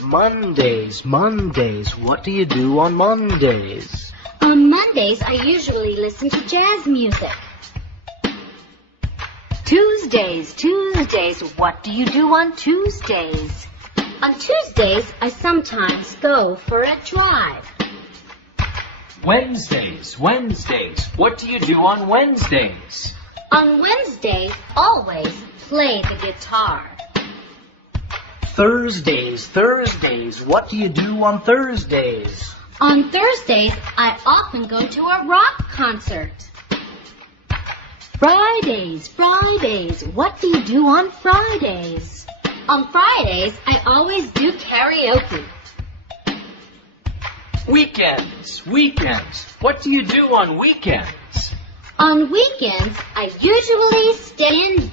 Mondays, Mondays. What do you do on Mondays? On Mondays, I usually listen to jazz music. Tuesdays, Tuesdays. What do you do on Tuesdays? On Tuesdays, I sometimes go for a drive. Wednesdays, Wednesdays. What do you do on Wednesdays? On Wednesdays, always play the guitar. Thursdays, Thursdays. What do you do on Thursdays? On Thursdays, I often go to a rock concert. Fridays, Fridays. What do you do on Fridays? On Fridays, I always do karaoke. Weekends, weekends. What do you do on weekends? On weekends, I usually stay in